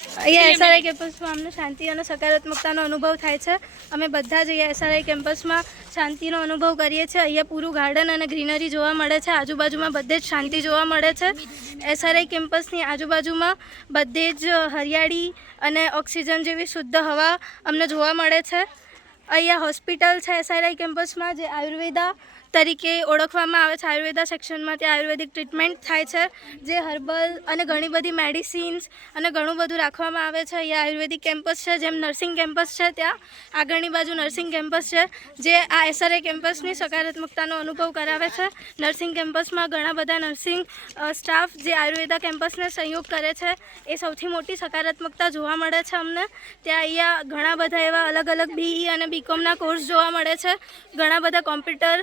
અહીંયા એસઆરઆઈ કેમ્પસમાં અમને શાંતિ અને સકારાત્મકતાનો અનુભવ થાય છે. અમે બધા જ અહીંયા એસઆરઆઈ કેમ્પસમાં શાંતિનો અનુભવ કરીએ છીએ. અહીંયા પૂરું ગાર્ડન અને ગ્રીનરી જોવા મળે છે. આજુબાજુમાં બધે જ શાંતિ જોવા મળે છે. એસઆરઆઈ કેમ્પસની આજુબાજુમાં બધે જ હરિયાળી અને ઓક્સિજન જેવી શુદ્ધ હવા અમને જોવા મળે છે. અહીંયા હોસ્પિટલ છે એસઆરઆઈ કેમ્પસમાં, જે આયુર્વેદા તરીકે ઓળખવામાં આવે છે. આયુર્વેદા સેક્શનમાં ત્યાં આયુર્વેદિક ટ્રીટમેન્ટ થાય છે, જે હર્બલ અને ઘણી બધી મેડિસિન્સ અને ઘણું બધું રાખવામાં આવે છે. અહીંયા આયુર્વેદિક કેમ્પસ છે, જેમ નર્સિંગ કેમ્પસ છે ત્યાં આગળની બાજુ નર્સિંગ કેમ્પસ છે, જે આ એસઆરઆઈ કેમ્પસની સકારાત્મકતાનો અનુભવ કરાવે છે. નર્સિંગ કેમ્પસમાં ઘણા બધા નર્સિંગ સ્ટાફ જે આયુર્વેદા કેમ્પસને સહયોગ કરે છે, એ સૌથી મોટી સકારાત્મકતા જોવા મળે છે અમને. ત્યાં અહીંયા ઘણા બધા એવા અલગ અલગ બીઈ અને બીકોમના કોર્સ જોવા મળે છે. ઘણા બધા computer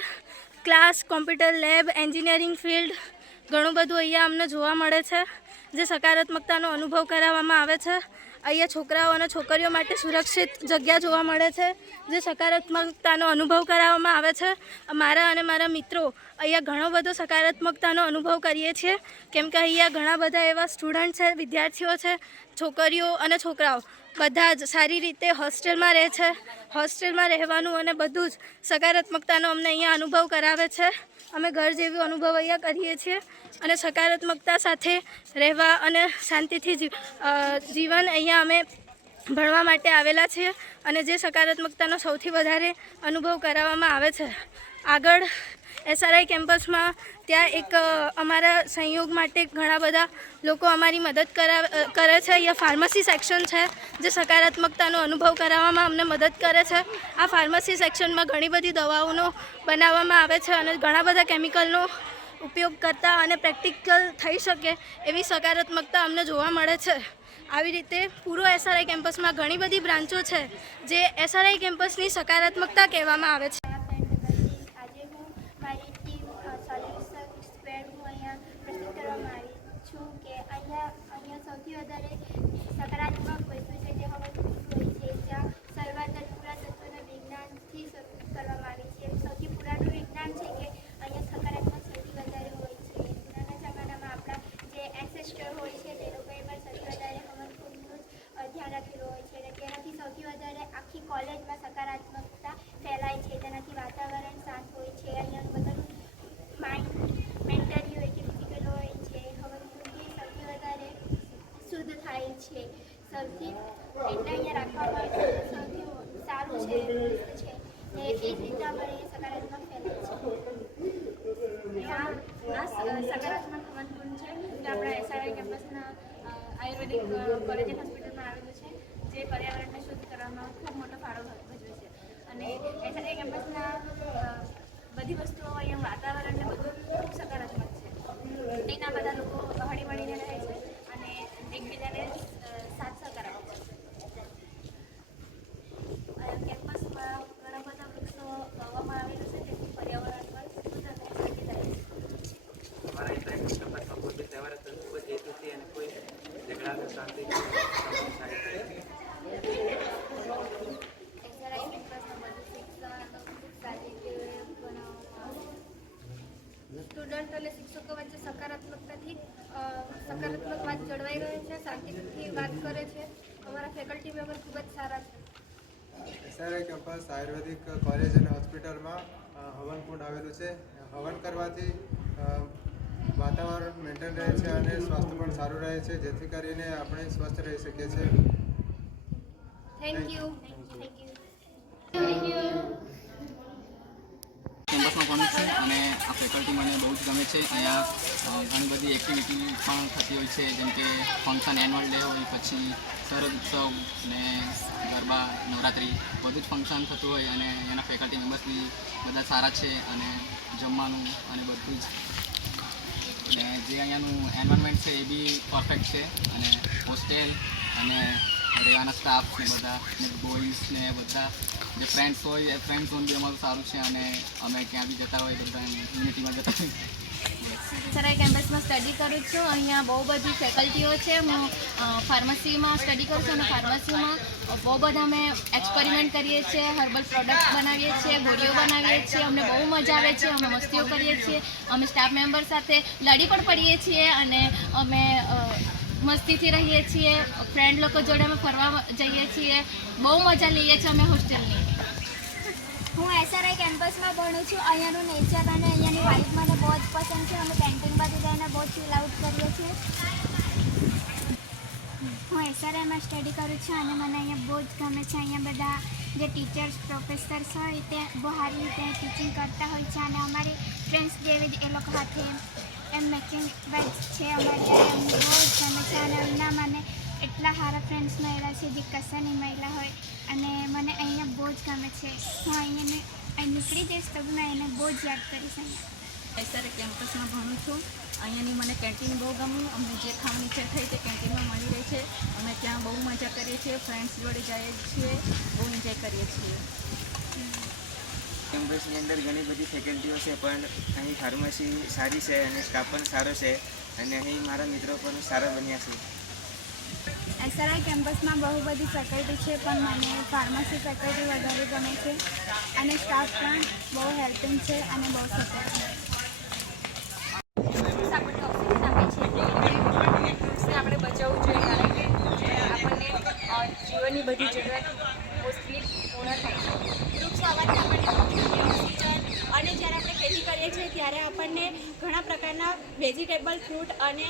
class, computer lab, engineering field ઘણું બધું અહીંયા અમને જોવા મળે છે, જે સકારાત્મકતાનો અનુભવ કરાવવામાં આવે છે. અહીંયા છોકરાઓ અને છોકરીઓ માટે સુરક્ષિત જગ્યા જોવા મળે છે, જે સકારાત્મકતાનો અનુભવ કરાવવામાં આવે છે. મારા અને મારા મિત્રો અહીંયા ઘણો બધો સકારાત્મકતાનો અનુભવ કરીએ છીએ, કેમ કે અહીંયા ઘણા બધા એવા સ્ટુડન્ટ છે, વિદ્યાર્થીઓ છે, છોકરીઓ અને છોકરાઓ બધા જ સારી રીતે હોસ્ટેલમાં રહે છે. હોસ્ટેલમાં રહેવાનું અને બધું જ સકારાત્મકતાનો અમને અહીંયા અનુભવ કરાવે છે. અમે ઘર જેવો અનુભવ અહીંયા કરીએ છીએ અને સકારાત્મકતા સાથે રહેવા અને શાંતિથી જીવન અહીંયા અમે ભણવા માટે આવેલા છીએ, અને જે સકારાત્મકતાનો સૌથી વધારે અનુભવ કરાવવામાં આવે છે. આગળ એસઆરઆઈ કેમ્પસમાં ત્યાં એક અમારા સંયોગ માટે ઘણા બધા લોકો અમારી મદદ કરે છે. અહીંયા ફાર્મસી સેક્શન છે, જે સકારાત્મકતાનો અનુભવ કરાવવામાં અમને મદદ કરે છે. આ ફાર્મસી સેક્શનમાં ઘણી બધી દવાઓનો બનાવવામાં આવે છે, અને ઘણા બધા કેમિકલનો ઉપયોગ કરતા અને પ્રેક્ટિકલ થઈ શકે એવી સકારાત્મકતા અમને જોવા મળે છે. આવી રીતે પૂરો એસઆરઆઈ કેમ્પસમાં ઘણી બધી બ્રાન્ચો છે, જે એસઆરઆઈ કેમ્પસની સકારાત્મકતા કહેવામાં આવે છે. સૌથી વધારે સકારાત્મક વસ્તુ છે જે હવન હોય છે, જ્યાં શરૂઆત પુરાતત્વના વિજ્ઞાનથી કરવામાં આવી છે. સૌથી પુરાણું વિજ્ઞાન છે કે અહીંયા સકારાત્મક સૌથી વધારે હોય છે. પુરાના જમાનામાં આપણા જે એન્સેસ્ટર હોય છે તે લોકોએ પણ સૌથી વધારે હવનકુંડનું જ ધ્યાન રાખેલું હોય છે, અને તેનાથી સૌથી વધારે આખી કોલેજમાં સકારાત્મકતા ફેલાય છે. તેનાથી વાતાવરણ શાંત હોય છે. અહીંયા બધાનું માઇન્ડ મેન્ટલી હોય કે ફિઝિકલ હોય છે. હવનકુંડથી સૌથી વધારે શુદ્ધ થાય છે. સૌથી એટલે અહીંયા રાખવામાં આવે છે, સૌથી સારું છે, મસ્ત છે, ને એ જ રીતે અમારે સકારાત્મક ફેલાય છે. આ સકારાત્મક હવનકુંડ છે જે આપણા એસઆરઆઈ કેમ્પસના આયુર્વેદિક કોલેજ હોસ્પિટલમાં આવેલું છે, જે પર્યાવરણને શુદ્ધ કરવામાં ખૂબ મોટો ફાળો ભજવે છે. અને એસઆરઆઈ કેમ્પસના બધી વસ્તુઓ અહીંયા વાતાવરણને બધું ખૂબ સકારાત્મક છે. અહીંના બધા લોકો હળી મળીને રહે છે અને એકબીજાને સાથ સહકાર આપે છે. કેમ્પસમાં ઘણા બધા વૃક્ષો વાવવામાં આવેલું છે, જેથી પર્યાવરણ પર શુદ્ધ અને શાંતિદાયક છે. અમારા ઇન્ટરેક્ટિવ કેમ્પસમાં કોઈ બી તહેવાર ખૂબ જ હેતુથી અને કોઈ ઝઘડા અને શાંતિ થાય છે. એસઆરઆઈ કેમ્પસમાં બધું શિક્ષણ ખૂબ સારી રીતે બનાવવામાં આવે છે. સ્ટુડન્ટ અને શિક્ષકો વચ્ચે સકારાત્મકતાથી સકારાત્મક વાત જળવાઈ રહે છે, શાંતિથી વાત કરે છે. અમારા ફેકલ્ટી મેમ્બર ખૂબ જ સારા છે. એસઆરઆઈ કેમ્પસ આયુર્વેદિક કોલેજ અને હોસ્પિટલમાં હવનકુંડ આવેલું છે. હવન કરવાથી વાતાવરણ મેન્ટેન રહે છે અને સ્વાસ્થ્ય પણ સારું રહે છે, જેથી કરીને આપણે સ્વસ્થ રહી શકીએ છીએ. Thank you. કેમ્પસમાં ભણું છું અને આ ફેકલ્ટી મને બહુ જ ગમે છે. અહીંયા ઘણી બધી એક્ટિવિટી પણ થતી હોય છે, જેમ કે ફંક્શન એન્યુઅલ ડે હોય, પછી શરદ ઉત્સવ ને ગરબા, નવરાત્રિ બધું જ ફંક્શન થતું હોય, અને એના ફેકલ્ટી મેમ્બર્સ બી બધા સારા છે, અને જમવાનું અને બધું જ ને જે અહીંયાનું એન્વાયરમેન્ટ છે એ બી પરફેક્ટ છે, અને હોસ્ટેલ અને રહેવાના સ્ટાફ ને બધા ને બોયઝ ને બધા જે ફ્રેન્ડ્સ હોય એ ફ્રેન્ડ ઝોન બી અમારું સારું છે, અને અમે ક્યાં બી જતા હોય બધા યુનિટીમાં જતા હોય. એસઆરઆઈ કેમ્પસમાં સ્ટડી કરું છું. અહીંયા બહુ બધી ફેકલ્ટીઓ છે. હું ફાર્મસીમાં સ્ટડી કરું છું, અને ફાર્મસીમાં બહુ બધા અમે એક્સપેરિમેન્ટ કરીએ છીએ, હર્બલ પ્રોડક્ટ બનાવીએ છીએ, ગોળીઓ બનાવીએ છીએ. અમને બહુ મજા આવે છે. અમે મસ્તીઓ કરીએ છીએ. અમે સ્ટાફ મેમ્બર સાથે લડી પણ પડીએ છીએ, અને અમે મસ્તીથી રહીએ છીએ. ફ્રેન્ડ લોકો જોડે અમે ફરવા જઈએ છીએ. બહુ મજા લઈએ છીએ અમે હોસ્ટેલની. હું એસઆરઆઈ કેમ્પસમાં ભણું છું. અહીંયાનું નેચર અને અહીંયાની વાઇબ મને બહુ જ પસંદ છે. અમે કેન્ટીનમાંથી જઈને બહુ ચીલ આઉટ કરીએ છીએ. હું એસઆરઆઈમાં સ્ટડી કરું છું અને મને અહીંયા બહુ જ ગમે છે. અહીંયા બધા જે ટીચર્સ પ્રોફેસર્સ હોય તે બહુ સારી રીતે ટીચિંગ કરતા હોય છે અને અમારી ફ્રેન્ડ્સ જેવી જ એ લોકો સાથે એમ મેચિંગ વાઇબ્સ છે અમારી. અમને બહુ જ ગમે છે અને અહીંના મને એટલા સારા ફ્રેન્ડ્સ મળ્યા છે જે કશા નહીં મળ્યા હોય અને મને અહીંયા બહુ જ ગમે છે. હું અહીં નીકળી જઈશ તો બી મેં એને બહુ જ યાદ કરીશ. અહીંયા એસઆરઆઈ કેમ્પસમાં ભણું છું. અહીંયાની મને કેન્ટીન બહુ ગમી. અમને જે ખાવાની ઈચ્છા થઈ તે કેન્ટીનમાં મળી રહી છે. અમે ત્યાં બહુ મજા કરીએ છીએ. ફ્રેન્ડ્સ જોડે જઈએ છીએ. બહુ એન્જોય કરીએ છીએ. કેમ્પસની અંદર ઘણી બધી ફેકલ્ટીઓ છે, પણ અહીં ફાર્મસી સારી છે અને સ્ટાફ પણ સારો છે અને અહીં મારા મિત્રો પણ સારા બન્યા છે. એસઆરઆઈ કેમ્પસમાં બહુ બધી ફેકલ્ટી છે પણ મને ફાર્મસી ફેકલ્ટી વધારે ગમે છે અને સ્ટાફ પણ બહુ હેલ્પિંગ છે અને બહુ સપોર્ટ છે. આપણને ઓક્સિજન આપે છે વૃક્ષને આપણે બચાવવું જોઈએ, કારણ કે આપણને જીવનની બધી જરૂરિયાત મોસ્ટલી પૂર્ણ થાય છે. વૃક્ષ વાવવાથી આપણને ઓક્સિજન અને જ્યારે આપણે ખેતી કરીએ છીએ ત્યારે આપણને ઘણા પ્રકારના વેજીટેબલ ફ્રૂટ અને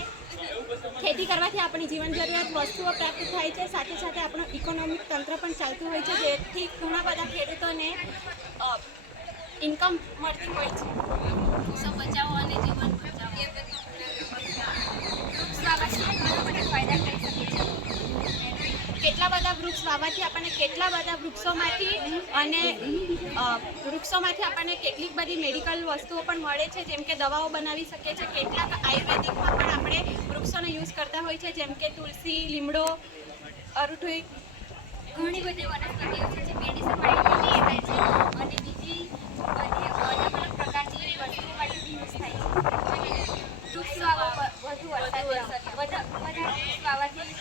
ખેતી કરવાથી આપણી જીવન જરૂરિયાત વસ્તુઓ પ્રાપ્ત થાય છે. સાથે સાથે આપણું ઇકોનોમિક તંત્ર પણ ચાલતું હોય છે, જેથી ઘણા બધા ખેડૂતોને ઇન્કમ મળતી હોય છે. વૃક્ષો બચાવો અને જીવન બચાવો. વૃક્ષ વાવવાથી ઘણા બધા ફાયદા થઈ શકે છે. કેટલા બધા વૃક્ષ વાવવાથી આપણને કેટલા બધા વૃક્ષોમાંથી આપણને કેટલીક બધી મેડિકલ વસ્તુઓ પણ મળે છે, જેમ કે દવાઓ બનાવી શકીએ છીએ. કેટલાક આયુર્વેદિકમાં પણ આપણે વૃક્ષોનો યુઝ કરતા હોય છે, જેમ કે તુલસી, લીમડો, અરુઠુઈ. ઘણી બધી વનસ્પતિઓ છે જે મેડિસિન માટે થાય છે અને બીજી બધી અલગ અલગ પ્રકારની વસ્તુઓ માટે બી યુઝ થાય છે. વૃક્ષ વાવવા વધુ વરસાદ બધા વૃક્ષ વાવવાથી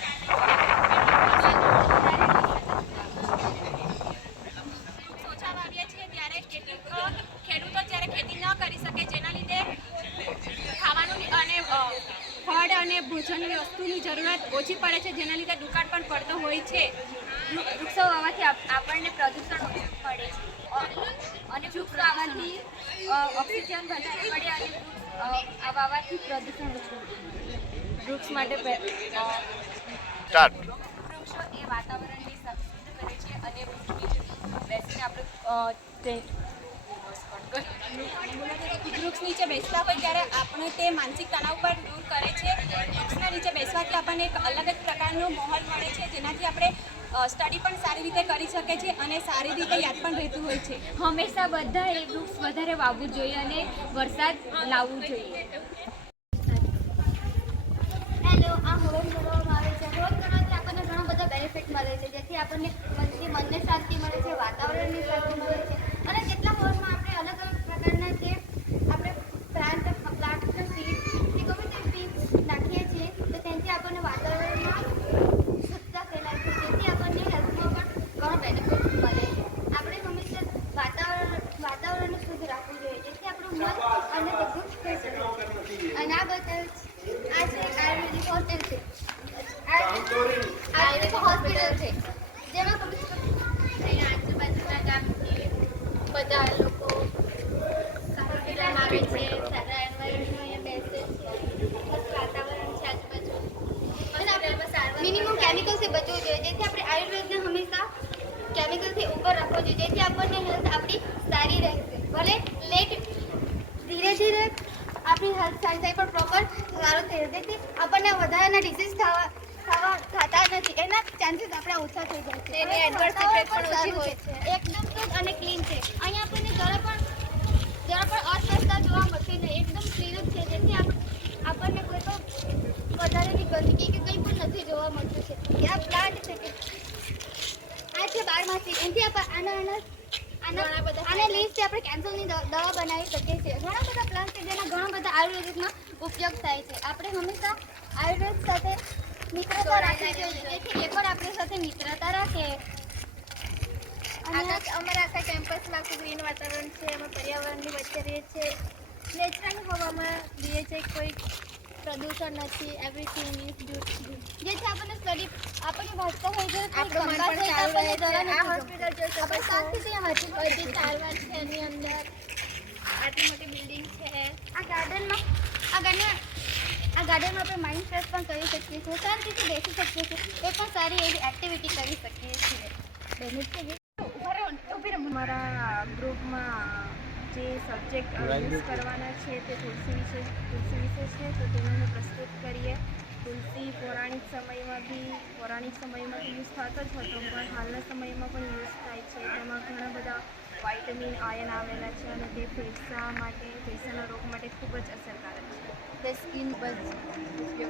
ઓછા વાવીએ છીએ ત્યારે કેટલીક ખેડૂતો જ્યારે ખેતી ન કરી શકે, જેના લીધે ખાવાનું અને ફળ અને ભોજનની વસ્તુની જરૂરિયાત ઓછી પડે છે, જેના લીધે દુકાળ પણ પડતો હોય છે. વૃક્ષો વાવવાથી આપણને પ્રદૂષણ ઓછું મળે છે અને વૃક્ષ વાવવાથી ઓક્સિજન વધારે મળે અને વાવવાથી પ્રદૂષણ ઓછું મળે. વૃક્ષ માટે વૃક્ષો એ વાતાવરણને શુદ્ધ કરે છે અને વૃક્ષ નીચે બેસીને આપણે વૃક્ષ નીચે બેસતા હોય ત્યારે આપણે તે માનસિક તણાવ પર દૂર કરે છે. વૃક્ષના નીચે બેસવાથી આપણને એક અલગ જ પ્રકારનો માહોલ મળે છે, જેનાથી આપણે સ્ટડી પણ સારી રીતે કરી શકે છે અને સારી રીતે યાદ પણ રહેતું હોય છે. હંમેશા બધાએ વૃક્ષ વધારે વાવવું જોઈએ અને વરસાદ લાવવું જોઈએ. હેલો, આ હવન કરવામાં આવે છે. હવન કરવાથી આપણને ઘણા બધા બેનિફિટ મળે છે, જેથી આપણને મનને શાંતિ મળે છે, વાતાવરણની શાંતિ મળે છે અને કેટલા હવનમાં આપણે અલગ અલગ પ્રકારના જે આપણે પ્લાન્ટના સીડ કે ગમે તે બી નાખીએ છીએ તો તેનાથી આપણને વાતાવરણમાં શુદ્ધતા ફેલાય છે, જેથી આપણને હેલ્થમાં પણ ઘણો બેનિફિટ મળે છે. આપણે હંમેશા વાતાવરણને શુદ્ધ રાખવું જોઈએ, જેથી આપણું મન અને બધું ખુશ રહે. અને આ બધા આ છે આયુર્વેદિક હોસ્ટેલ છે, આયુર્વેદિક હોસ્પિટલ છે, જેમાં અહીંયા આજુબાજુના ગામથી બધા લોકો સારા આવે છે, સારા એન્વાયરમેન્ટમાં અહીંયા બેસે છે, મસ્ત વાતાવરણ છે આજુબાજુ. અને આપણે મિનિમમ કેમિકલથી બચવું જોઈએ, જેથી આપણે આયુર્વેદને હંમેશા કેમિકલથી ઉપર રાખવો જોઈએ, જેથી આપણને હેલ્થ આપણી સારી રહેશે. ભલે લેટ ધીરે ધીરે આપણી હેલ્થ સારી થાય પણ પ્રોપર સારું થઈ જાય, જેથી આપણને વધારાના ડિસીઝ થતા નથી. એના ચાન્સીસ આપણા ઓછા થઈ જાય છે. એની એડવર્સ ઇફેક્ટ પણ ઓછી હોય છે. એકદમ શુદ્ધ અને ક્લીન છે. અહીંયા આપણને જરા પણ અસ્વચ્છતા જોવા મળતી નહીં. એકદમ ક્લીન જ છે, જેથી આપણને કોઈ પણ વધારેની ગંદકી કે કંઈ પણ નથી જોવા મળતું છે. આ પ્લાન્ટ છે કે આ છે બારમાસી, એનાથી આના લીવ્સથી આપણે કેન્સરની દવા બનાવી શકીએ છીએ. ઘણા બધા પ્લાન્ટ છે જેના ઘણા બધા આયુર્વેદિકમાં ઉપયોગ થાય છે. આપણે હંમેશા આયુર્વેદ સાથે મિત્રતા રાખવી જોઈએ, જેથી એ પણ આપણી સાથે મિત્રતા રાખે. અને અમારા આખા કેમ્પસમાં આખું ગ્રીન વાતાવરણ છે. અમે પર્યાવરણની વચ્ચે રહીએ છીએ, નેચરલ હવામાં રહીએ છીએ. કોઈ પ્રદૂષણ નથી, એવરીથિંગ ઇઝ બ્યુટીફુલ. જેથી આપણને સ્ટડી આપણને વાંચતા હોય છે આપણું મન પણ સારું રહે છે. આ હોસ્પિટલ જોઈ શકો આપણે છો. શાંતિથી વાંચી બધી સારવાર છે એની અંદર. આટલી મોટી બિલ્ડિંગ છે. આ ગાર્ડનમાં આપણે માઇન્ડ ફ્રેશ પણ કરી શકીએ છીએ, શાંતિથી બેસી શકીએ છીએ, એ પણ સારી એવી એક્ટિવિટી કરી શકીએ છીએ. અમારા ગ્રુપમાં જે સબ્જેક્ટ યુઝ કરવાના છે તે તુલસી વિશે છે, તો તેને અમે પ્રસ્તુત કરીએ. તુલસી પૌરાણિક સમયમાં બી યુઝ થતો જ હતો, પણ હાલના સમયમાં પણ યુઝ થાય છે. તેમાં ઘણા બધા વાઇટામિન આયન આવેલા છે અને તે ફેફસા માટે, ફેફસાના રોગ માટે ખૂબ જ અસરકારક છે. તે સ્કિન પર ઉપયોગી છે.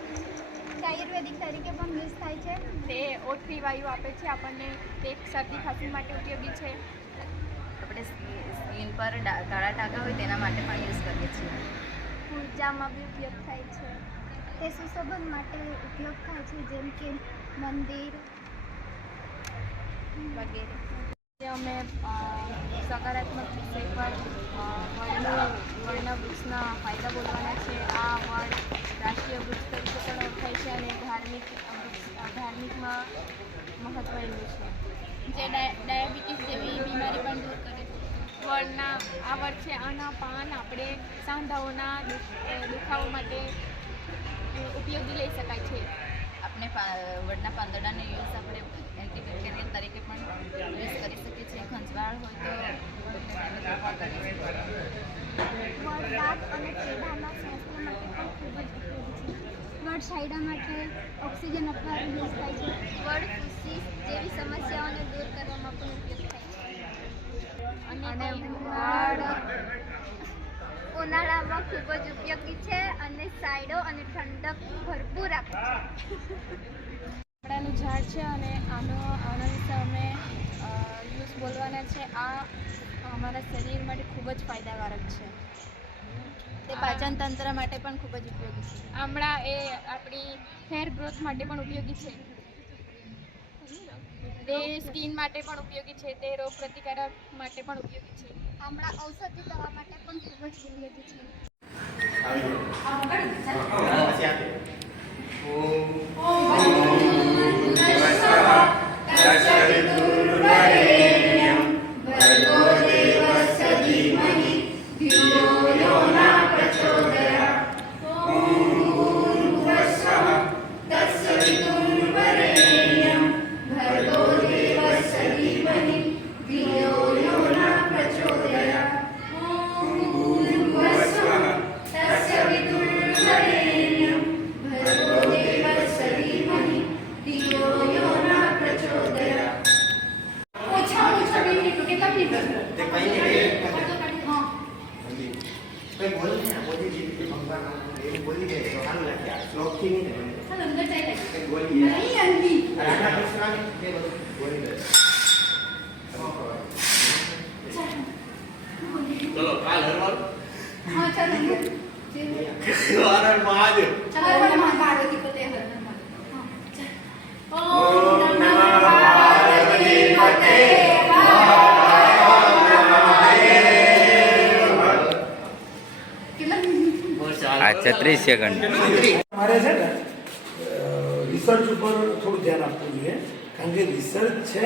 આયુર્વેદિક તરીકે પણ યુઝ થાય છે. તે ઓઠી વાયુ આપે છે આપણને. તે શરદી ખાંસી માટે ઉપયોગી છે. આપણે સ્કિન પર કાળા ટાંકા હોય તેના માટે પણ યુઝ કરીએ છીએ. પૂજામાં બી ઉપયોગ થાય છે. તે સુશોભન માટે ઉપયોગ થાય છે, જેમ કે મંદિર વગેરે. અમે સકારાત્મક વિષય પર વડના વૃક્ષના ફાયદા બોલવાના છે. આ વડ રાષ્ટ્રીય વૃક્ષ તરીકે પણ ઓળખાય છે અને ધાર્મિકમાં મહત્વનું છે. જે ડાયાબિટીસ જેવી બીમારી પણ દૂર કરે છે. આ વડ છે, આના પાન આપણે સાંધાઓના દુખાવા માટે ઉપયોગી લઈ શકાય છે. આપણે વડના પાંદડાનો યુઝ આપણે એન્ટીબેક્ટેરિયલ તરીકે પણ યુઝ કરી શકીએ છીએ. ખંજવાળ હોય તો વડ દાંત અને પેઢાના સ્વાસ્થ્ય માટે પણ ખૂબ જ ઉપયોગી છે. વડ છાંયડા માટે ઓક્સિજન આપવાનું યુઝ થાય છે. વડ ખુશી જેવી સમસ્યાઓને દૂર કરવામાં પણ ઉપયોગ થાય છે. અને વડ ઉનાળામાં ખૂબ જ ઉપયોગી છે અને સાયડો અને ઠંડક ભરપૂર આપે છે. આમળાનું ઝાડ છે અને આના વિશે અમે યુઝ બોલવાના છે. આ અમારા શરીર માટે ખૂબ જ ફાયદાકારક છે. તે પાચન તંત્ર માટે પણ ખૂબ જ ઉપયોગી છે. આમળા એ આપણી હેર ગ્રોથ માટે પણ ઉપયોગી છે. તે સ્કિન માટે પણ ઉપયોગી છે. તે રોગ પ્રતિકારક માટે પણ ઉપયોગી છે. આમળા ઔષધિ દવા માટે પણ ખૂબ જ ઉપયોગી છે. अच्छा 30 સેકન્ડ. મારે છે ને રિસર્ચ ઉપર થોડું ધ્યાન આપવું જોઈએ, કારણ કે રિસર્ચ છે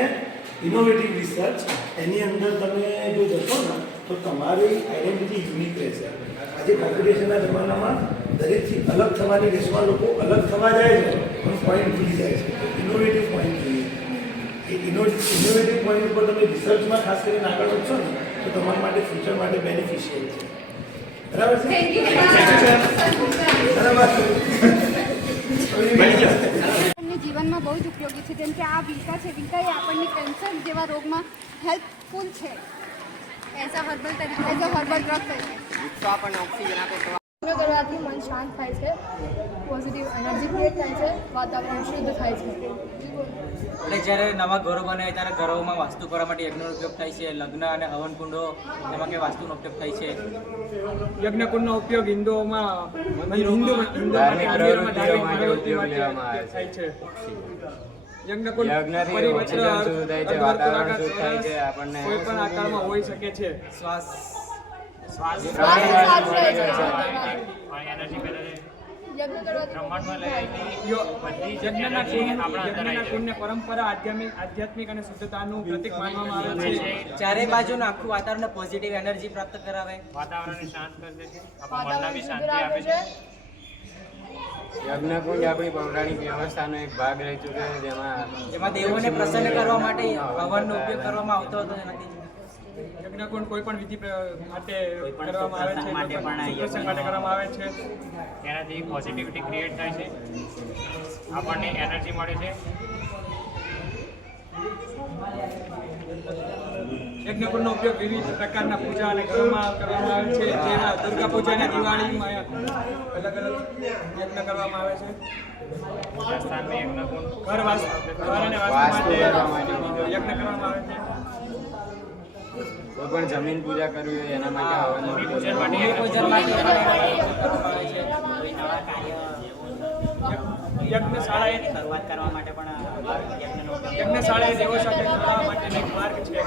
ઇનોવેટિવ રિસર્ચ. એની અંદર તમે જો જશો ને તો તમારી આઈડેન્ટિટી યુનિક રહેશે. આજે કોમ્પિટિશનના જમાનામાં દરેકથી અલગ થવાની રેસમાં લોકો અલગ થવા જાય છે, પણ પોઈન્ટ ભૂલી જાય છે. ઇનોવેટિવ પોઈન્ટ જોઈએ. એ ઇનોવેટિવ પોઈન્ટ ઉપર તમે રિસર્ચમાં ખાસ કરીને આગળ વધશો ને તો તમારા માટે ફ્યુચર માટે બેનિફિશિયલ છે. બરાબર છે? જીવનમાં બહુ જ ઉપયોગી છે. જેમ કે આ વિકા છે, વિકા એ આપણને કેન્સર જેવા રોગમાં હેલ્પફુલ છે એઝ અ હર્બલ ડ્રગ તરીકે. કરવાથી મન શાંત થાય છે, પોઝિટિવ એનર્જી ક્રિએટ થાય છે, વાતાવરણ શુદ્ધ થાય છે. એટલે જ્યારે નવા ઘરો બને ત્યારે ઘરોમાં વાસ્તુ કરવા માટે યજ્ઞનો ઉપયોગ થાય છે. લગ્ન અને હવન કુંડો એમાં કે વાસ્તુનો ઉપયોગ થાય છે. યજ્ઞકુંડનો ઉપયોગ હિન્દુઓમાં ધાર્મિક પ્રવૃત્તિઓ માટે થાય છે. યજ્ઞકુંડ પરિપત્ર વાતાવરણ શુદ્ધ થાય છે. આપણને કોઈ પણ આકારમાં હોઈ શકે છે. બ્રહ્માંડમાં લઈ આવેલી યજ્ઞના કુંડને પરંપરા આધ્યાત્મિક અને શુદ્ધતાનું પ્રતીક માનવામાં આવે છે. ચારે બાજુનું આખું વાતાવરણ પોઝિટિવ એનર્જી પ્રાપ્ત કરાવે, વાતાવરણને શાંત કરે છે, આપણા મનને બી શાંતિ આપે છે. યજ્ઞકુંડ આપણી પૌરાણિક વ્યવસ્થાનો એક ભાગ રહી ચૂક્યો છે, જેમાં દેવોને પ્રસન્ન કરવા માટે હવનનો ઉપયોગ કરવામાં આવતો હતો. એનાથી યજ્ઞકુંડ કોઈ પણ વિધિ માટે કરવામાં આવે છે, પ્રસંગ માટે કરવામાં આવે છે. તેનાથી પોઝિટિવિટી ક્રિએટ થાય છે, આપણને એનર્જી મળે છે. યજ્ઞકુંડનો ઉપયોગ વિવિધ પ્રકારના પૂજા અને કરવામાં આવે છે. જેમાં દુર્ગા પૂજા અને દિવાળીમાં અલગ અલગ યજ્ઞ કરવામાં આવે છે. ઘર અને વાસ્તુ માટે યજ્ઞ કરવામાં આવે છે. કોઈ પણ જમીન પૂજા કરવી હોય એના માટે હવનનો ઉપયોગ યજ્ઞશાળાએ શરૂઆત કરવા માટે પણ યજ્ઞશાળાએ દેવો સાથે જોડાવા માટેનો એક માર્ગ છે.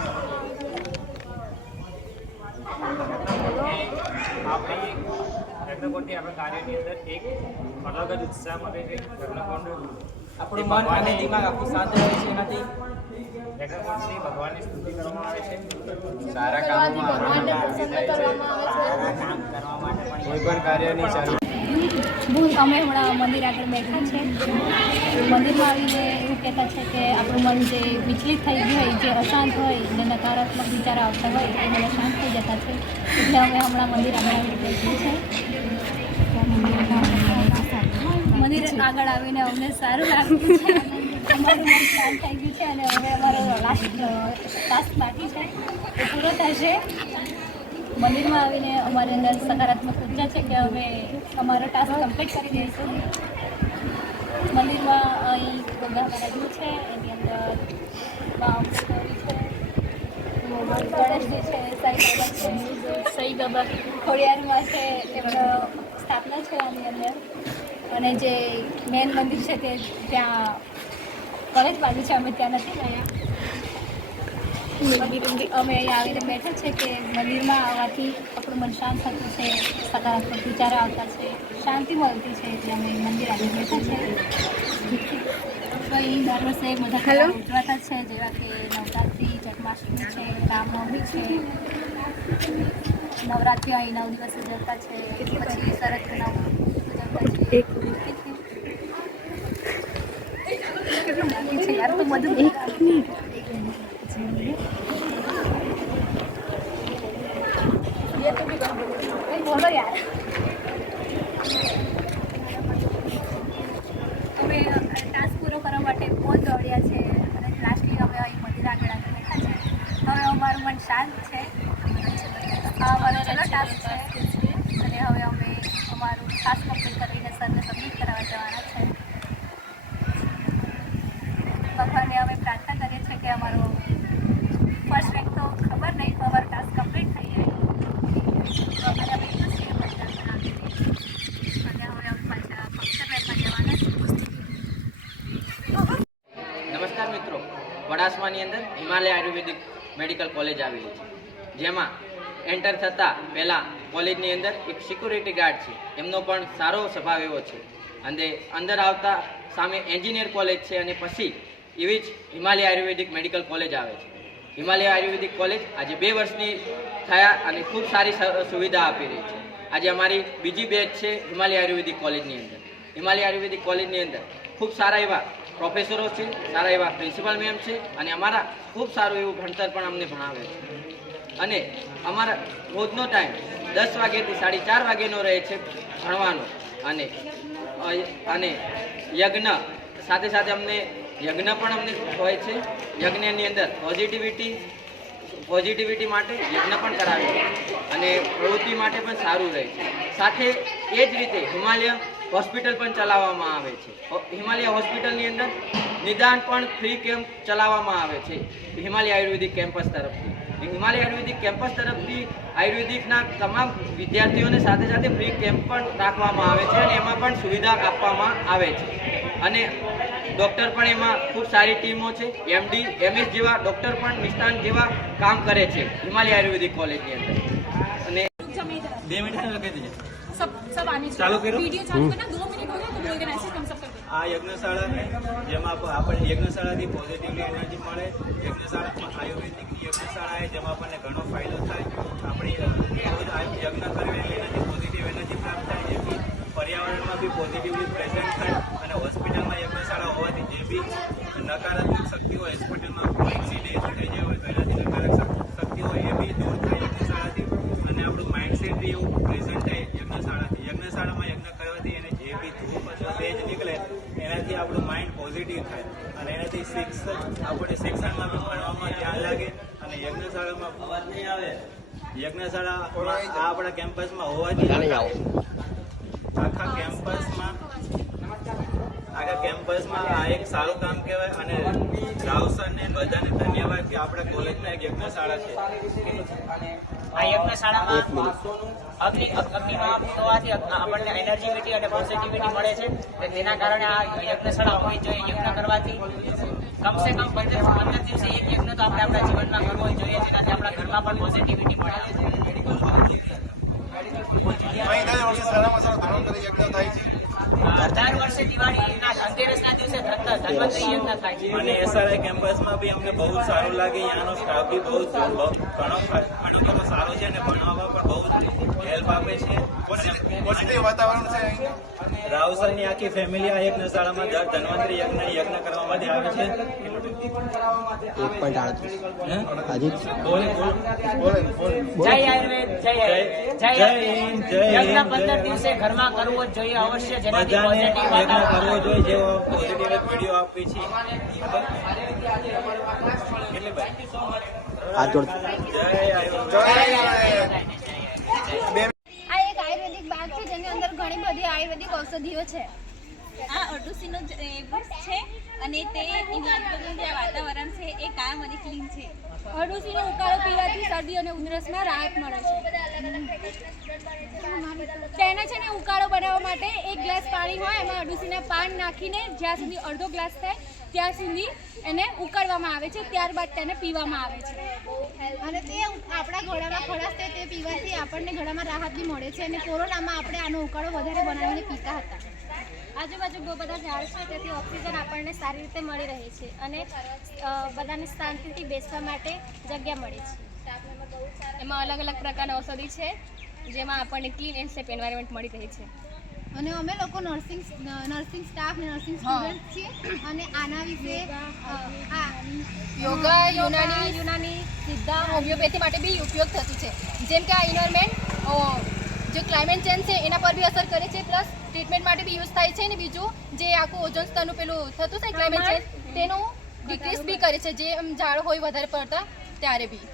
આપણી યજ્ઞકુંડથી આપણા કાર્યની અંદર એક અલગ જ ઉત્સાહ મળે છે. યજ્ઞકુંડ આપણું મન અને દિમાગ આખું શાંત રહે છે. એનાથી યજ્ઞકુંડથી ભગવાનની સ્તુતિ કરવામાં આવે છે. સારા કામમાં કોઈ પણ કાર્યની શરૂ અમે હમણાં મંદિર આગળ બેઠા છે. મંદિરમાં આવીને એવું કહેતા છે કે આપણું મન જે વિચલિત થઈ ગયું હોય, જે અશાંત હોય ને નકારાત્મક વિચારો આવતા હોય એ બધા શાંત થઈ જતા છે. એટલે અમે હમણાં મંદિર આગળ આવીને બેઠી છે. મંદિર આગળ આવીને અમને સારું લાગ્યું છે. અમારું મન શાંત થઈ ગયું છે અને હવે અમારો લાસ્ટ ટાસ્ક બાકી છે, એ પૂરો થશે. મંદિરમાં આવીને અમારી અંદર સકારાત્મક ઉર્જા છે કે અમે અમારો ટાસ્ક કમ્પ્લીટ કરી દઈશું. મંદિરમાં અહીં ગંગા મહારાજનું છે, એની અંદર મહાદેવી છે, ગણેશજી છે, સાઈ બાબા ખોડિયારમાં છે, એમનો સ્થાપના છે આની અંદર. અને જે મેન મંદિર છે તે ત્યાં કોલેજ બાજુ છે, અમે ત્યાં નથી ગયા. અમે અહીંયા આવીને બેઠા છે કે મંદિરમાં આવવાથી આપણું મન શાંત થતું છે, સકારાત્મક વિચારો આવતા છે, શાંતિ મળતી છે. એટલે અમે મંદિર આગળ બેઠા છે. તો અહીં દર વર્ષે બધા ઉજવાતા છે, જેવા કે નવરાત્રિ, જન્માષ્ટમી છે, રામનવમી છે. નવરાત્રિ અહીં 9 દિવસ ઉજવતા છે. પછી શરદ પૂનમ ઉજવતા છે. કેટલું બાકી છે યાર, તો બધું બોલો યાર. અમે ટાસ્ક પૂરો કરવા માટે બહુ દોડ્યા છે અને લાસ્ટલી અમે અહીં મંદિર આગળ આવી બેઠા છે. હવે અમારું મન શાંત છે. આ અમારો છેલ્લો ટાસ્ક છે અને હવે અમે અમારું ટાસ્ક કમ્પ્લીટ કરીને સરને સબમિટ કરાવવા જવાના છે. ભગવાનને અમે પ્રાર્થના કરીએ છીએ કે અમારો ફર્સ્ટ રેન્ક તો ખબર નહીં, તો અમારો ટાસ્ક કમ્પ્લીટ થઈ જાય. અને અમે નમસ્કાર મિત્રો, વડાસમાની અંદર હિમાલય આયુર્વેદિક મેડિકલ કોલેજ આવેલી છે, જેમાં એન્ટર થતાં પહેલાં કોલેજની અંદર એક સિક્યુરિટી ગાર્ડ છે, એમનો પણ સારો સ્વભાવ એવો છે. અને અંદર આવતા સામે એન્જિનિયર કોલેજ છે અને પછી એવી જ હિમાલય આયુર્વેદિક મેડિકલ કોલેજ આવે છે. હિમાલય આયુર્વેદિક કોલેજ આજે 2 વર્ષની થયા અને ખૂબ સારી સુવિધા આપી રહી છે. આજે અમારી બીજી બેચ છે હિમાલય આયુર્વેદિક કોલેજની અંદર. હિમાલય આયુર્વેદિક કોલેજની અંદર ખૂબ સારા એવા પ્રોફેસરો છે, સારા એવા પ્રિન્સિપલ મેમ છે અને અમારા ખૂબ સારું એવું ભણતર પણ અમને ભણાવે છે. અને અમારા રોજનો ટાઈમ 10 વાગ્યાથી 4:30 વાગ્યાનો રહે છે ભણવાનો. અને યજ્ઞ સાથે સાથે અમને યજ્ઞ પણ અમને હોય છે. યજ્ઞની અંદર પોઝિટિવિટી માટે યજ્ઞ પણ કરાવે છે અને પ્રવૃત્તિ માટે પણ સારું રહે છે. સાથે એ જ રીતે હિમાલય હોસ્પિટલ પણ ચલાવવામાં આવે છે. હિમાલય હોસ્પિટલની અંદર નિદાન પણ ફ્રી કેમ્પ ચલાવવામાં આવે છે હિમાલય આયુર્વેદિક કેમ્પસ તરફથી. હિમાલય આયુર્વેદિક કેમ્પસ તરફથી આયુર્વેદિકના તમામ વિદ્યાર્થીઓને સાથે સાથે ફ્રી કેમ્પ પણ રાખવામાં આવે છે અને એમાં પણ સુવિધા આપવામાં આવે છે. અને ડૉક્ટર પણ એમાં ખૂબ સારી ટીમો છે. MD MS જેવા ડૉક્ટર પણ નિષ્ણાંત જેવા કામ કરે છે હિમાલય આયુર્વેદિક કોલેજની અંદર. અને 2 મિનિટ લગાવી દેજો. सब आने चालू करो। वीडियो चालू करना 2 मिनट अगर ऐसे हम सब कर दें। આ યજ્ઞશાળા જેમાં આપણે યજ્ઞશાળાથી પોઝિટિવલી એનર્જી મળે. યજ્ઞશાળા આયુર્વેદિકની યજ્ઞશાળા છે જેમાં આપણને ઘણો ફાયદો થાય. આપણી યજ્ઞ કરવી એનાથી પોઝિટિવ એનર્જી પ્રાપ્ત થાય, જેથી પર્યાવરણમાં બી પોઝિટિવલી પ્રેઝન્ટ થાય. અને હોસ્પિટલમાં યજ્ઞશાળા હોવાથી જે બી નકારાત્મક શક્તિ હોય હોસ્પિટલમાં એક્સિડન્ટ થઈ જાય હોય તો એનાથી નકારાત્મક શક્તિ હોય એ બી દૂર થાય યજ્ઞશાળાથી. અને આપણું માઇન્ડસેટ બી એવું પ્રેઝન્ટ થાય યજ્ઞશાળાથી. યજ્ઞશાળામાં યજ્ઞ કરવાથી એને જે બી ધૂપ અથવા તેજ નીકળે એનાથી આપણું માઇન્ડ પોઝિટિવ થાય અને એનાથી આપણે શિક્ષણમાં બી ભણવામાં ધ્યાન લાગે. અને યજ્ઞશાળામાં અવાજ નહીં આવે. યજ્ઞશાળા આ આપણા કેમ્પસમાં હોવાથી આખા કેમ્પસમાં આ એક સારું કામ કહેવાય. અને રાવ સરને બધાને ધન્યવાદ કે આપણા કોલેજમાં એક યજ્ઞશાળા છે. આ યજ્ઞશાળામાં અગ્નિનો આપ હોવાથી આપણને એનર્જીવિટી અને પોઝિટિવિટી મળે છે. તેના કારણે આ યજ્ઞશાળા હોવી જોઈએ. યજ્ઞ કરવાથી કમસે કમ 15 દિવસે એક યજ્ઞ તો આપણે આપણા જીવનમાં કરવો જોઈએ, જેનાથી આપણા ઘરમાં પણ પોઝિટિવિટી મળે. દર વર્ષે દિવાળીના ધનતેરસના દિવસે ધન્વંતરી યજ્ઞ થાય છે. અને એસઆરઆઈ કેમ્પસમાં બી અમને બહુ સારું લાગે. ત્યાંનો સ્ટાફ બી ઘણો સારો છે અને ભણવામાં પણ બહુ હેલ્પ આપે છે. પોઝિટિવ વાતાવરણ છે. રાવસરની આખી ફેમિલી આ યજ્ઞશાળામાં દર ધન્વંતરી યજ્ઞ કરવા માટે આવે છે. જય આયુર્વેદ, જય હિન્દ. યજ્ઞ 15 દિવસે ઘરમાં કરવો જ જોઈએ અવશ્ય, જેનાથી પોઝિટિવ વાતાવરણ કરવો જોઈએ. જેવો પોઝિટિવ વિડીયો આપીએ છીએ. આ એક આયુર્વેદિક બાગ છે જેની અંદર ઘણી બધી આયુર્વેદિક ઔષધિઓ છે. આ અરડુસીનો વૃક્ષ છે અને તે એની આજુબાજુનું જે વાતાવરણ છે એ કાયમ અને ક્લીન છે. અરડુસીનો ઉકાળો પીવાથી શરદી અને ઉધરસમાં રાહત મળે છે. તેને છે ને ઉકાળો બનાવવા માટે 1 ગ્લાસ પાણી હોય એમાં અરડુસીના પાન નાખીને જ્યાં સુધી અડધો ગ્લાસ થાય ત્યાં સુધી એને ઉકાળવામાં આવે છે. ત્યારબાદ તેને પીવામાં આવે છે અને તે આપણા ગળામાં ખડાશ થાય તે પીવાથી આપણને ગળામાં રાહત બી મળે છે. અને કોરોનામાં આપણે આનો ઉકાળો વધારે બનાવીને પીતા હતા. આજુબાજુ બહુ બધા ઝાડ છે તેથી ઓક્સિજન આપણને સારી રીતે મળી રહે છે અને બધાને શાંતિથી બેસવા માટે જગ્યા મળે છે. એમાં અલગ અલગ પ્રકારના ઔષધિ છે જેમાં આપણને ક્લીન એન્ડ સેફ એન્વાયરમેન્ટ મળી રહે છે. અને અમે લોકો નર્સિંગ સ્ટાફ ને નર્સિંગ સ્ટુડન્ટ છીએ અને આના વિશે યોગા, યુનાની સિદ્ધા, હોમિયોપેથી માટે બી ઉપયોગ થતું છે. જેમ કે આ એન્વાયરમેન્ટ જે ક્લાઇમેટ ચેન્જ છે એના પર બી અસર કરે છે, પ્લસ ટ્રીટમેન્ટ માટે બી યુઝ થાય છે. અને બીજું જે આખું ઓઝોન સ્તરનું પેલું થતું છે ક્લાઇમેટ ચેન્જ તેનું ડિક્રીઝ બી કરે છે, જે ઝાડ હોય વધારે પડતા ત્યારે બી.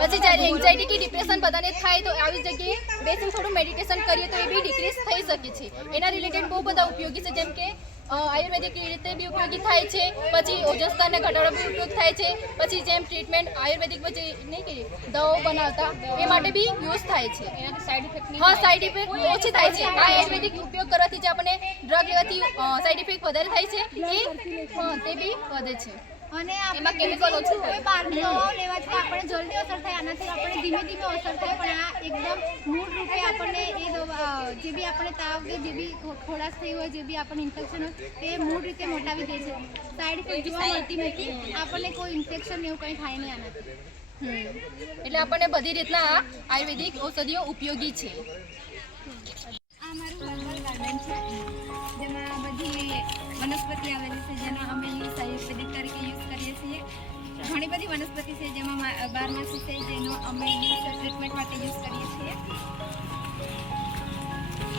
પછી જ્યારે એન્ઝાઇટી કે ડિપ્રેશન બધાને થાય તો આવી જગ્યાએ બેસીને થોડું મેડિટેશન કરીએ તો એ બી ડિક્રીઝ થઈ શકે છે. એના રિલેટેડ બહુ બધા ઉપયોગી છે, જેમ કે આયુર્વેદિક રીતે બી ઉપયોગી થાય છે. પછી ઓઝોન સ્તરને ઘટાડવા બી ઉપયોગ થાય છે. પછી જેમ ટ્રીટમેન્ટ આયુર્વેદિક પછી નહીં કે દવાઓ બનાવતા એ માટે બી યુઝ થાય છે. એનાથી સાઈડ ઇફેક્ટ ઓછી થાય છે. આ આયુર્વેદિક ઉપયોગ કરવાથી જે આપણે ડ્રગ લેવાથી સાઈડ ઇફેક્ટ વધારે થાય છે તે બી વધે છે. અને એમાં કેમિકલ ઓછું હોય. બહારની દવાઓ લેવાથી આપણે જલ્દી અસર થાય, આનાથી આપણે ધીમે ધીમે અસર થાય. પણ આ એકદમ મૂળ રૂપે આપણને એ દવા જે બી આપણે તાવ કે જે બી ખોડાશ થઈ હોય, જે બી આપણને ઇન્ફેક્શન હોય તે મૂળ રીતે મટાવી દે છે. સાઈડ ઇફેક્ટ જોવા મળતી નથી. આપણને કોઈ ઇન્ફેક્શન એવું કંઈ થાય નહીં આનાથી. એટલે આપણને બધી રીતના આ આયુર્વેદિક ઔષધિઓ ઉપયોગી છે. આ મારું હર્બલ ગાર્ડન છે જેમાં બધી વનસ્પતિ આવેલી છે જેનો અમે આયુર્વેદિક તરીકે યુઝ કરીએ છીએ. ઘણી બધી વનસ્પતિ છે જેમાં બારમાસી છે જેનો અમે ટ્રીટમેન્ટ માટે યુઝ કરીએ છીએ.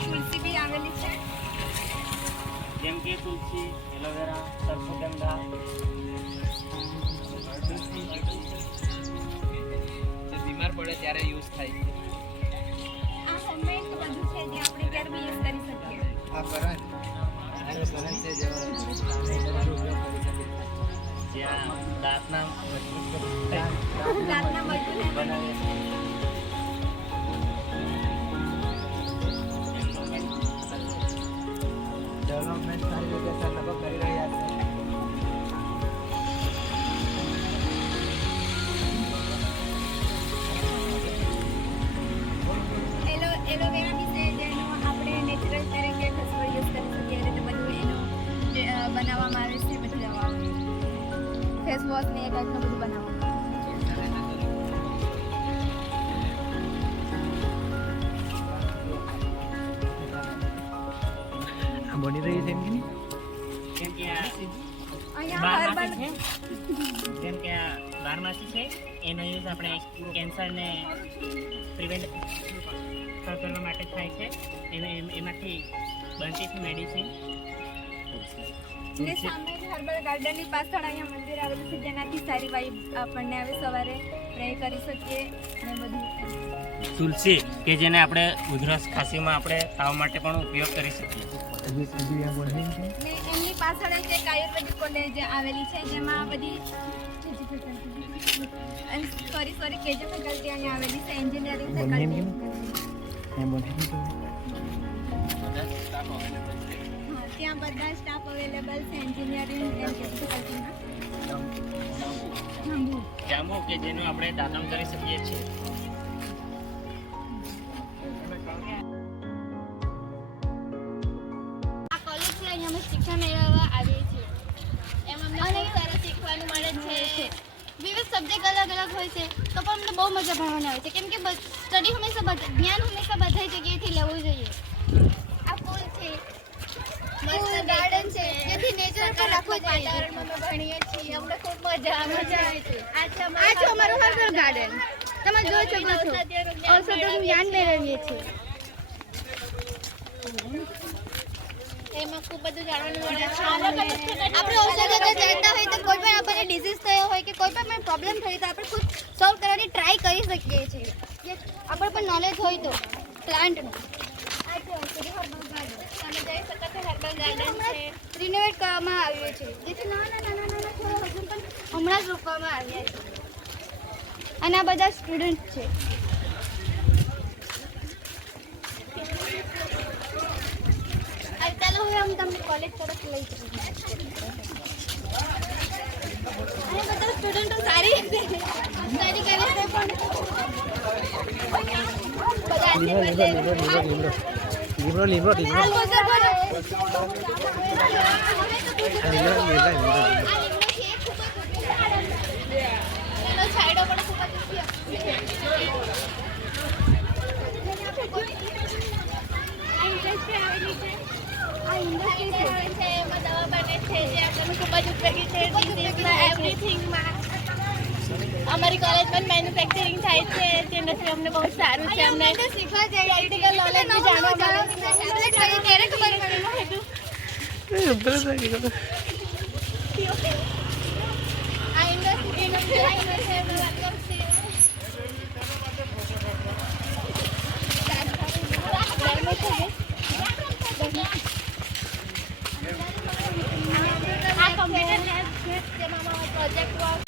તુલસી બી આવેલી છે જેમ કે તુલસી, એલોવેરા, સર્પગંધા, બીમાર પડે ત્યારે યુઝ થાય છે. આ હોમમેડ બધું છે જે આપણે ક્યારે બી યુઝ કરી શકીએ. આ કરંટ છે જ્યાં દાંતના દાંતના મજબૂત બનાવીએ છીએ. ડેવલપમેન્ટ સારી રીતે સર લોકો કરી રહ્યા છે. એલોવેરા બી છે જેનો આપણે બનાવવામાં આવે છે, બધી દવાઓ ફેસ વોશ ને એ ટાઈપનું બધું બનાવવામાં બની રહી છે કેમ કે આ અહીંયા હર્બલ જેમ કે આ બારમાસી છે એનો યુઝ આપણે કેન્સરને પ્રિવેન્ટ કરવા માટે થાય છે એમાંથી બનતી છે મેડિસિન. ને સામે જ હર્બલ ગાર્ડનની પાછળ અહીંયા મંદિર આવેલું છે, જેનાથી સારી વાઇબ આપણને આવે. સવારે પ્રે કરી શકીએ ને બધું. તુલસી કે જેને આપણે ઉધરસ ખાંસીમાં આપણે તાવ માટે પણ ઉપયોગ કરી શકીએ. ને એમની પાછળ જ એક આયુર્વેદિક કોલેજ આવેલી છે, જેમાં બધી સોરી કેજી ફેકલ્ટી અહીંયા આવેલી છે, એન્જિનિયરિંગ ફેકલ્ટી. ત્યાં બધા સ્ટાફ અવેલેબલ છે એન્જિનિયરિંગ જાંબુ કે જેનું આપણે દાતણ કરી શકીએ છીએ. આ કોલેજ છે, અહીંયા અમે શિક્ષણ મેળવવા આવીએ છીએ. એમાં અમને બહુ સારું શીખવાનું મળે છે. વિવિધ સબ્જેક્ટ અલગ અલગ હોય છે, તો પણ અમને બહુ મજા ભણવાની આવે છે, કેમ કે સ્ટડી હંમેશા જ્ઞાન હંમેશા બધા જગ્યાએથી લેવું જોઈએ. આ પુલ છે, મસ્ત ગાર્ડન છે, જેથી નેચર પર રાખવું જોઈએ. વાતાવરણમાં અમે ભણીએ છીએ, અમને ખૂબ મજા આવે છે. આ છે અમારું હર્બલ ગાર્ડન, તમે જોઈ શકો છો. ઔષધોનું જ્ઞાન મેળવીએ છીએ. એમાં ખૂબ બધું જાણવાનું મળે છે. આપણે ઔષધો જો જાણતા હોય તો કોઈ પણ આપણને ડિઝીઝ થયો હોય કે કોઈ પણ પ્રોબ્લેમ થયો તો આપણે ખુદ સોલ્વ કરવાની ટ્રાય કરી શકીએ છીએ. આપણે પણ નોલેજ હોય તો પ્લાન્ટનું. રિનોવેટ કરવામાં આવ્યું છે, જેથી નાના છોડ હજુ પણ હમણાં જ રોપવામાં આવ્યા છે. અને આ બધા સ્ટુડન્ટ છે. ચાલો હવે હું તમને કોલેજ તરફ લઈ જઉં. અને બધા સ્ટુડન્ટો સારી રીતે સ્ટડી કરે છે, પણ છાયડો પણ ખૂબ એમાં દવા બને છે, જે આપણને ખૂબ જ ઉપયોગી છે. ડિઝીઝમાં એવરીથિંગમાં અમારી કોલેજમાં મેન્યુફેક્ચરિંગ થાય છે, તેનાથી અમને બહુ સારું છે. અમને શીખવા જઈએ, પ્રેક્ટિકલ નોલેજ બી જાણવા મળે છે. ક્યારે ખબર પડી આ યુનિવર્સિટીનો આ કમ્પ્યુટર લેબ છે, જેમાં પ્રોજેક્ટ વર્ક